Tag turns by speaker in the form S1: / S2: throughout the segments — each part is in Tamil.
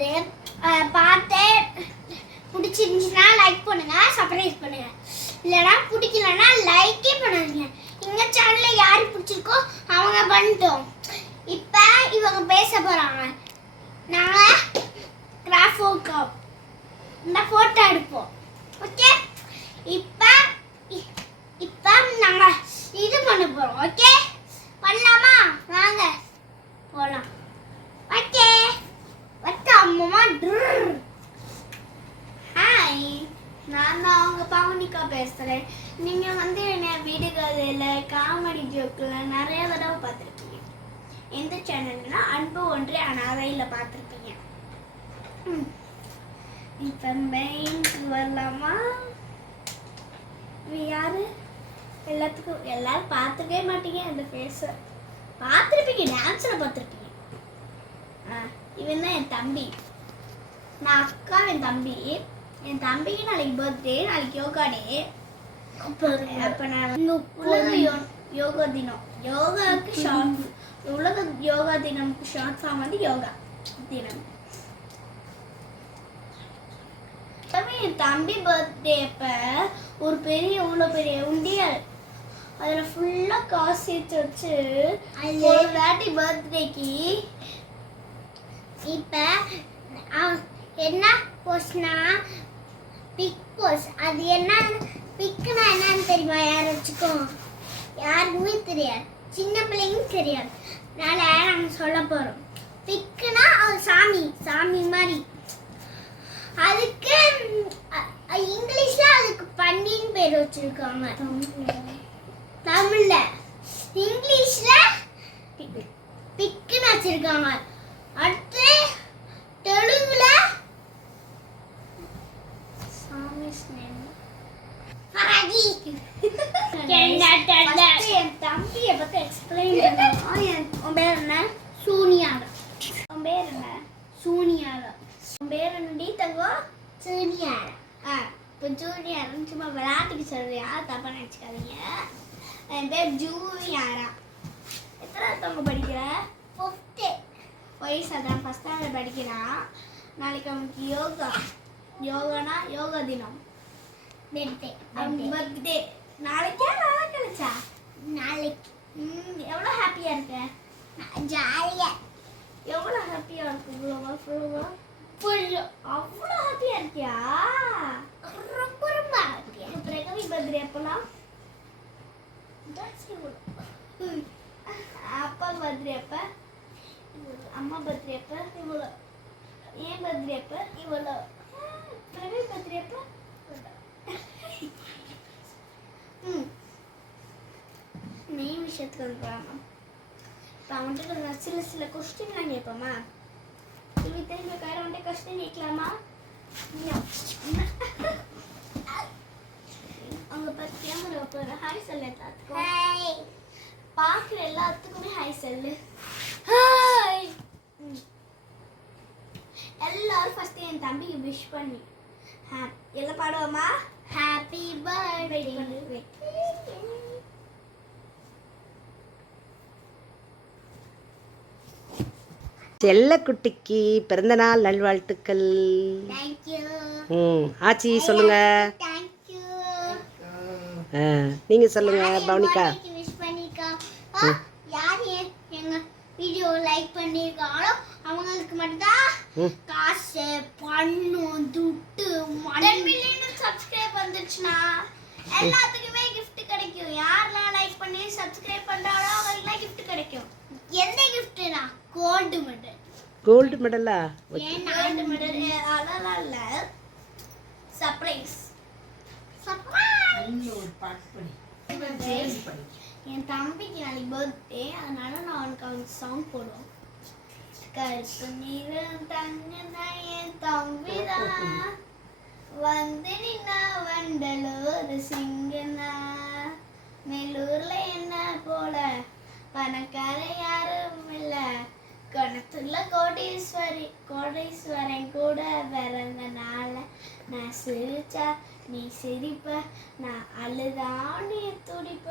S1: போகுது பார்த்து பிடிச்சிருந்துச்சுன்னா லைக் பண்ணுங்க சப்ரைஸ் பண்ணுங்க. இல்லைன்னா பிடிக்கலன்னா லைக்கே பண்ணாதீங்க. எங்கள் சேனலில் யார் பிடிச்சிருக்கோ அவங்க பண்ணிட்டோம். இப்போ இவங்க பேச போகிறாங்க நாங்கள் கிராஃபோ கப் இந்த ஃபோட்டோ எடுப்போம் ஓகே இப்போ இப்போ நாங்க இது பண்ண போறோம் ஓகே பண்ணலாமா வாங்க போலாம் ஓகே வட்ட அம்மா ஹாய் நான் தான் அவங்க பவனிகா பேசுகிறேன் நீங்கள் வந்து என்ன வீடுகளில் காமெடி ஜோக்கில் நிறைய தடவை பார்த்துருப்பீங்க. எந்த சேனல்னா அன்பு ஒன்றே அனாதையில் பார்த்துருப்பீங்க. இப்போ மெயின்க்கு வரலாமா இவன் யாரு? எல்லாத்துக்கும் எல்லாரும் பார்த்துக்கவே மாட்டீங்க அந்த ஃபேஸை பார்த்துருப்பீங்க டான்ஸில் பார்த்துருப்பீங்க. ஆ இவன் தான் என் தம்பி. நான் அக்கா என் தம்பி. என் தம்பிக்கு நாளைக்கு பர்த்டே நாளைக்கு யோகா டே அப்போ நான் உலக யோகா தினம். யோகாவுக்கு ஷார்ட் உலக யோகா தினம்க்கு ஷார்ட் ஃபார்ம் வந்து யோகா தினம். என் தம்பி பர்த்டே அப்போ ஒரு பெரிய இவ்வளோ பெரிய உண்டியல். அதில் ஃபுல்லாக காசு சேர்த்து வச்சு ஒரு வாட்டி பர்த்டேக்கு இப்போ என்ன போஸ்னா பிக் போஸ் அது என்ன பிக்னா என்னன்னு தெரியுமா? யாராச்சுக்கும் யாருக்குமே தெரியாது. சின்ன பிள்ளைங்களும் தெரியாது. அதனால நாங்கள் சொல்ல போகிறோம் பிக்குனா அது சாமி சாமி மாதிரி. அதுக்கு அ- இங்கிலீஷ்ல அதுக்கு பண்டின்னு பேர் வச்சிருக்காங்க. தமிழ்ல. இங்கிலீஷ்ல பிக்குன்னு வச்சிருக்காங்க. அடுத்து ஹராஜி என் தம்பியை பத்தி எக்ஸ்பிளைன் என் உன் பேர் என்ன சூனியாரா உன் பேர் என்ன சூனியாரா உன் பேர் என்னடி தங்கம் சூனியாரா ஆ இப்போ ஜூனியாரன்னு சும்மா விளையாட்டுக்கு சொல்றியா தப்பா நினச்சிக்காதீங்க என் பேர் ஜூனியாரா எத்தனை தங்க படிக்கிற ஃபிஃப்த்து வயசு அதான் ஃபஸ்ட் ஸ்டாண்டர்ட் படிக்கிறான் நாளைக்கு அவனுக்கு யோகா யோகானா யோகா தினம் பர்த்டே பர்த்டே நாளைக்கா நாளை கழிச்சா நாளைக்கு ம் எவ்வளோ ஹாப்பியாக இருக்க ஜாலியாக எவ்வளோ ஹாப்பியாக இருக்கு இவ்வளோவா ஃபுல்லவா ஃபுல்லு அவ்வளோ ஹாப்பியாக இருக்கியா ரொம்ப ரொம்ப ஹாப்பியாக அப்புறம் கவி பர்த்டே அப்போலாம் அப்பா பர்த்டே அப்போ அம்மா பர்த்டே அப்போ இவ்வளோ ஏன் பர்த்டே அப்போ இவ்வளோ பிரவி பர்த்டே அப்போ ம் விஷயத்துக்கு வந்துடலாமா இப்போ அவன்கிட்ட நான் சில சில கொஸ்டின்லாம் கேட்போமா திரும்பி திரும்பி வேற அவன்கிட்ட கொஸ்டின் கேட்கலாமா? அவங்க பத்தி கேமரா போகிற ஹாய் சொல்லு எல்லாத்துக்கும். ஹாய் பார்க்குற எல்லாத்துக்குமே ஹாய் சொல்லு ஹாய் எல்லாரும் ஃபர்ஸ்ட் என் தம்பிக்கு விஷ் பண்ணி. ஹா- எல்லாம் பாடுவோமா? ஹாப்பி பர்த்டே
S2: செல்லக்குட்டிக்கு பிறந்தநாள் நல்வாழ்த்துக்கள். ம். ஆச்சி சொல்லுங்க. நீங்க சொல்லுங்க பவுனிகா.
S1: வீடியோ லைக் பண்ணிருக்காங்களோ அவங்களுக்கு மட்டும்தான்.
S2: ம்.
S1: காசு பணம் துட்டு மில்லியன் சப்ஸ்கிரைப் வந்துச்சுன்னா எல்லாத்துக்குமே கோல்டு மெடல்
S2: கோல்டு மெடலா
S1: ஏன் கோல்டு மெடல் அதெல்லாம் இல்ல சர்ப்ரைஸ் என் தம்பிக்கு நாளைக்கு பர்த்டே அதனால நான் அவனுக்கு அவனுக்கு சாங் போடுவோம் கருப்பு நீரும் தங்கனா என் தம்பிதான் வந்து நின்னா வண்டலூர் சிங்கனா மேலூர்ல என்ன போல பணக்கார யாரும் இல்ல கணத்துல கோடீஸ்வரி கோடீஸ்வரன் கூட பிறந்த நாள நான் சிரிச்சா நீ சிரிப்ப நான் அழுதா நீ துடிப்ப.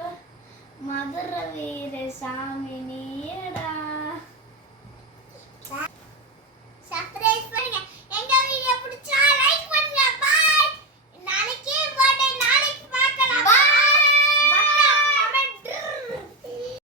S1: மதுர வீர சாமி நீடா